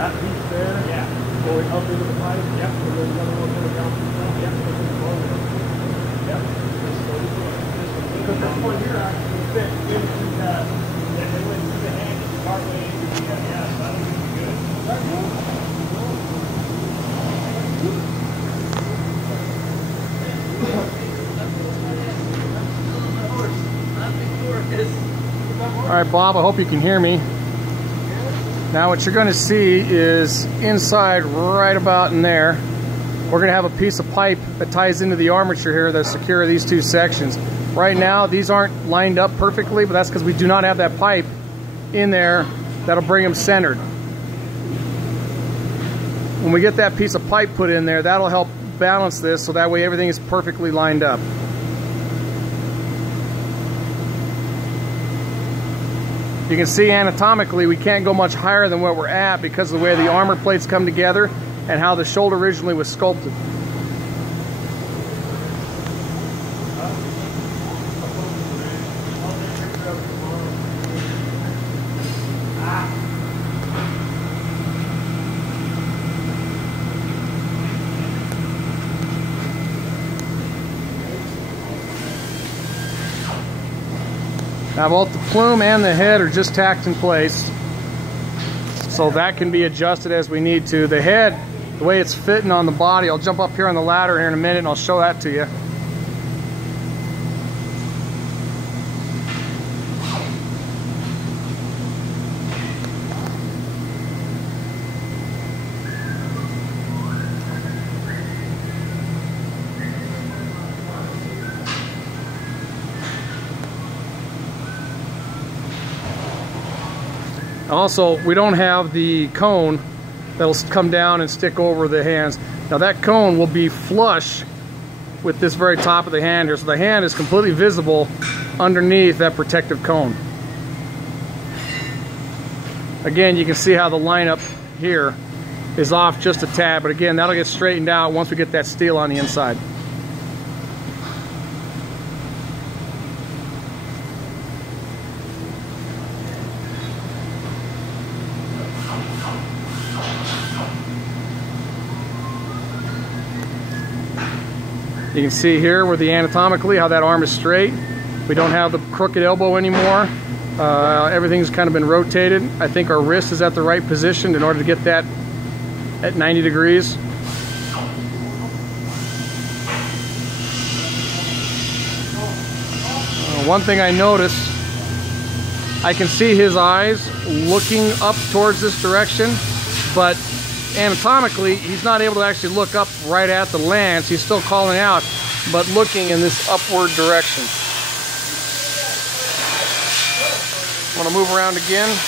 That piece there? Yeah. Going up into the pipe? Yep. And then another one going down through the front? Yep. Yep. Because this one here actually fit into that. Yeah, they went through the hand and partway into the, yeah, so that would be good. That's good. All right, Bob, I hope you can hear me. Now what you're going to see is inside right about in there, we're going to have a piece of pipe that ties into the armature here that secure these two sections. Right now, these aren't lined up perfectly, but that's because we do not have that pipe in there that'll bring them centered. When we get that piece of pipe put in there, that'll help balance this so that way everything is perfectly lined up. You can see anatomically we can't go much higher than what we're at because of the way the armor plates come together and how the shoulder originally was sculpted. Now both the plume and the head are just tacked in place, so that can be adjusted as we need to. The head, the way it's fitting on the body, I'll jump up here on the ladder here in a minute and I'll show that to you. Also, we don't have the cone that'll come down and stick over the hands. Now that cone will be flush with this very top of the hand here, so the hand is completely visible underneath that protective cone. Again, you can see how the lineup here is off just a tad, but again, that'll get straightened out once we get that steel on the inside. You can see here where the anatomically how that arm is straight. We don't have the crooked elbow anymore. Everything's kind of been rotated. I think our wrist is at the right position in order to get that at 90 degrees. One thing I notice, I can see his eyes looking up towards this direction, but anatomically, he's not able to actually look up right at the lance. He's still calling out, but looking in this upward direction. Want to move around again.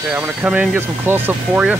Okay, I'm going to come in and get some close-up for you.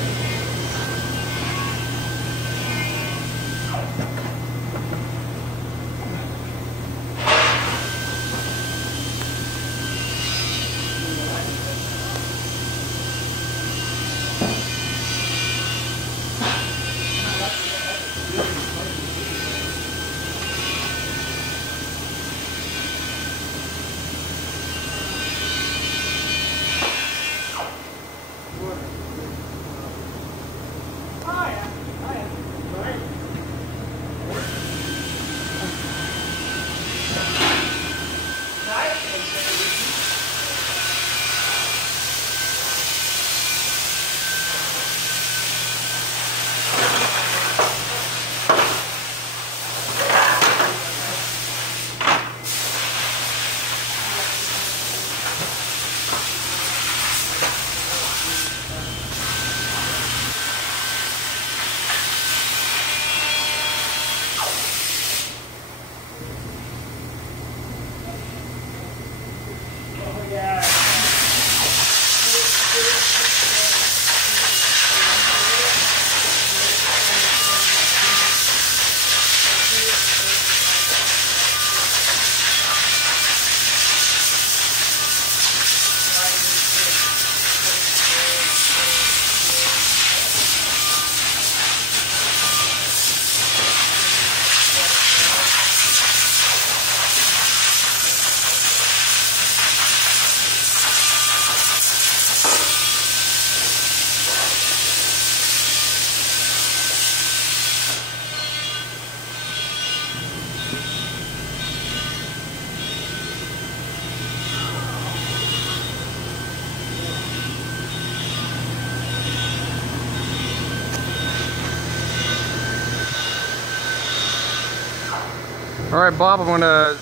All right, Bob, I'm going to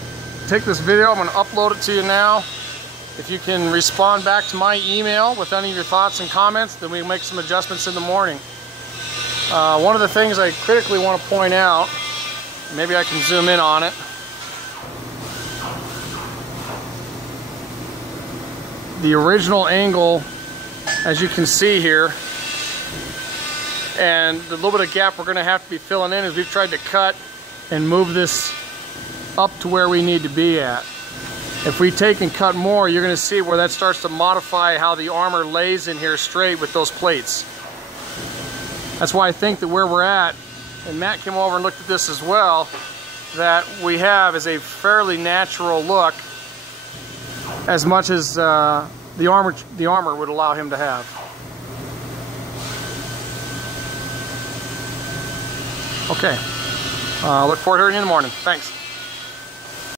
take this video, I'm going to upload it to you now. If you can respond back to my email with any of your thoughts and comments, then we can make some adjustments in the morning. One of the things I critically want to point out, maybe I can zoom in on it. The original angle, as you can see here, and the little bit of gap we're going to have to be filling in is we've tried to cut and move this up to where we need to be at. If we take and cut more, you're going to see where that starts to modify how the armor lays in here straight with those plates. That's why I think that where we're at, and Matt came over and looked at this as well, that we have is a fairly natural look, as much as the armor would allow him to have. Okay, look forward to hearing you in the morning. Thanks.